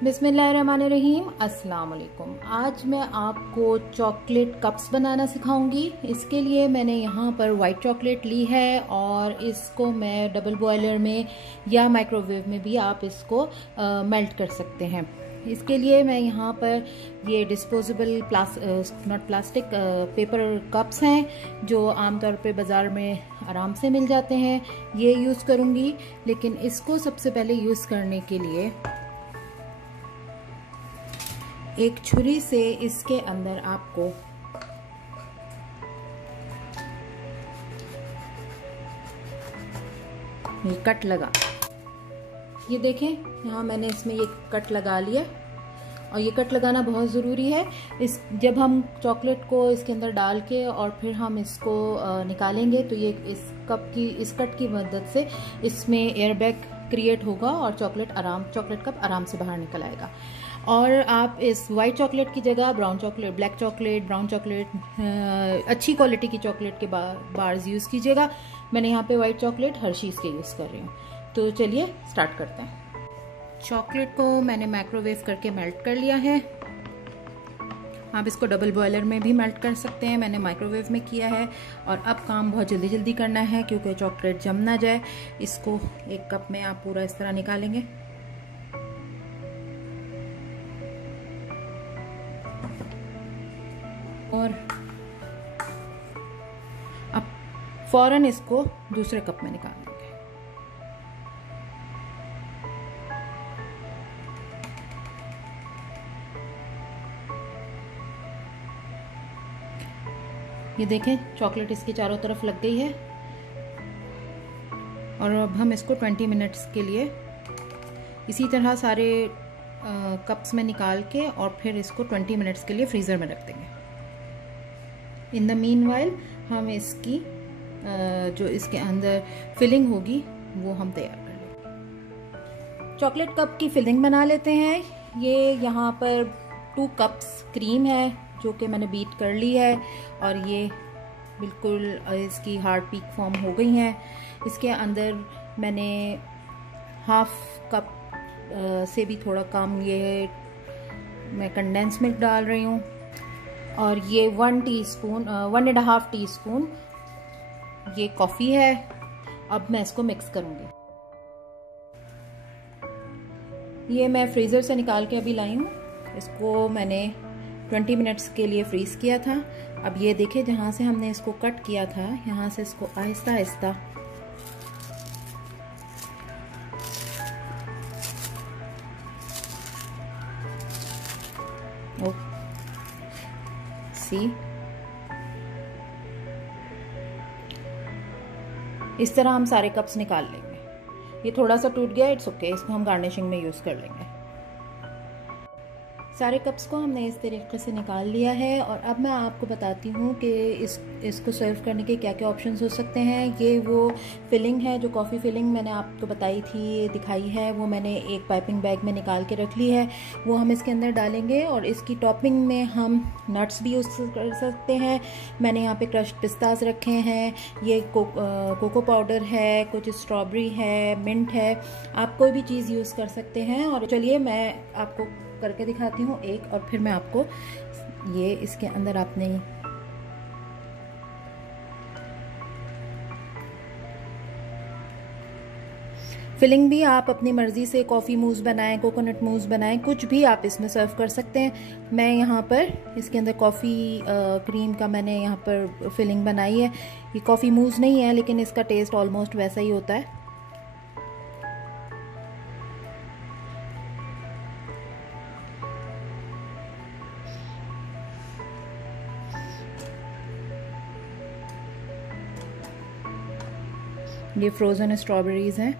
बिस्मिल्लाहिर्रहमानिर्रहीम। अस्सलाम वालेकुम। आज मैं आपको चॉकलेट कप्स बनाना सिखाऊंगी। इसके लिए मैंने यहाँ पर वाइट चॉकलेट ली है और इसको मैं डबल बॉयलर में या माइक्रोवेव में भी आप इसको मेल्ट कर सकते हैं। इसके लिए मैं यहाँ पर ये disposable not plastic paper cups हैं जो आमतौर पे बाज़ार में आराम से मिल जाते हैं, ये यूज़ करूँगी। लेकिन इसको सबसे पहले यूज़ करने के लिए एक छुरी से इसके अंदर आपको ये कट लगा, ये देखें यहाँ मैंने इसमें ये कट लगा लिया और ये कट लगाना बहुत ज़रूरी है। जब हम चॉकलेट को इसके अंदर डाल के और फिर हम इसको निकालेंगे तो ये इस कट की मदद से इसमें एयर बैग क्रिएट होगा और चॉकलेट कप आराम से बाहर निकल आएगा। और आप इस वाइट चॉकलेट की जगह ब्राउन चॉकलेट अच्छी क्वालिटी की चॉकलेट के बार्स यूज़ कीजिएगा। मैंने यहाँ पे वाइट चॉकलेट हर्शीज़ के यूज़ कर रही हूँ। तो चलिए स्टार्ट करते हैं। चॉकलेट को मैंने माइक्रोवेव करके मेल्ट कर लिया है। आप इसको डबल बॉयलर में भी मेल्ट कर सकते हैं, मैंने माइक्रोवेव में किया है। और अब काम बहुत जल्दी करना है क्योंकि चॉकलेट जम ना जाए। इसको एक कप में आप पूरा इस तरह निकालेंगे और अब फौरन इसको दूसरे कप में निकाल देंगे। ये देखें चॉकलेट इसकी चारों तरफ लग गई है। और अब हम इसको 20 मिनट्स के लिए इसी तरह सारे कप्स में निकाल के और फिर इसको 20 मिनट्स के लिए फ्रीज़र में रख देंगे। इन द मीनवाइल हम इसकी जो इसके अंदर फिलिंग होगी वो हम तैयार कर लेंगे। चॉकलेट कप की फिलिंग बना लेते हैं। ये यहाँ पर 2 कप्स क्रीम है जो कि मैंने बीट कर ली है और ये बिल्कुल इसकी हार्ड पीक फॉर्म हो गई हैं। इसके अंदर मैंने हाफ कप से भी थोड़ा कम ये मैं कंडेंस मिल्क डाल रही हूँ और ये 1.5 टीस्पून ये कॉफ़ी है। अब मैं इसको मिक्स करूँगी। ये मैं फ्रीज़र से निकाल के अभी लाई हूँ। इसको मैंने 20 मिनट्स के लिए फ्रीज़ किया था। अब ये देखिए जहाँ से हमने इसको कट किया था यहाँ से इसको आहिस्ता आहिस्ता इस तरह हम सारे कप्स निकाल लेंगे। ये थोड़ा सा टूट गया, इट्स ओके, इसको हम गार्निशिंग में यूज़ कर लेंगे। सारे कप्स को हमने इस तरीके से निकाल लिया है और अब मैं आपको बताती हूँ कि इसको सर्व करने के क्या क्या ऑप्शंस हो सकते हैं। ये वो फिलिंग है जो कॉफ़ी फिलिंग मैंने आपको बताई थी, दिखाई है, वो मैंने एक पाइपिंग बैग में निकाल के रख ली है। वो हम इसके अंदर डालेंगे और इसकी टॉपिंग में हम नट्स भी यूज़ कर सकते हैं। मैंने यहाँ पे क्रश्ड पिस्तास रखे हैं, ये कोको पाउडर है, कुछ स्ट्रॉबेरी है, मिंट है, आप कोई भी चीज़ यूज़ कर सकते हैं। और चलिए मैं आपको करके दिखाती हूँ एक, और फिर मैं आपको ये इसके अंदर आपने फिलिंग भी आप अपनी मर्जी से कॉफ़ी मूस बनाएं, कोकोनट मूस बनाएं, कुछ भी आप इसमें सर्व कर सकते हैं। मैं यहाँ पर इसके अंदर कॉफ़ी क्रीम का मैंने यहाँ पर फिलिंग बनाई है। ये कॉफ़ी मूस नहीं है लेकिन इसका टेस्ट ऑलमोस्ट वैसा ही होता है। ये फ्रोज़न स्ट्रॉबेरीज हैं।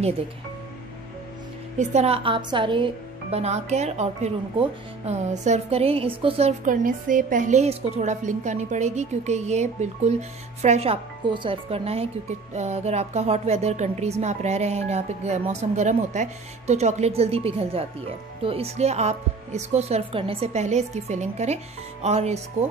ये देखें इस तरह आप सारे बनाकर और फिर उनको सर्व करें। इसको सर्व करने से पहले इसको थोड़ा फिलिंग करनी पड़ेगी क्योंकि ये बिल्कुल फ्रेश आपको सर्व करना है। क्योंकि अगर आपका हॉट वेदर कंट्रीज़ में आप रह रहे हैं जहाँ पे मौसम गर्म होता है तो चॉकलेट जल्दी पिघल जाती है, तो इसलिए आप इसको सर्व करने से पहले इसकी फिलिंग करें और इसको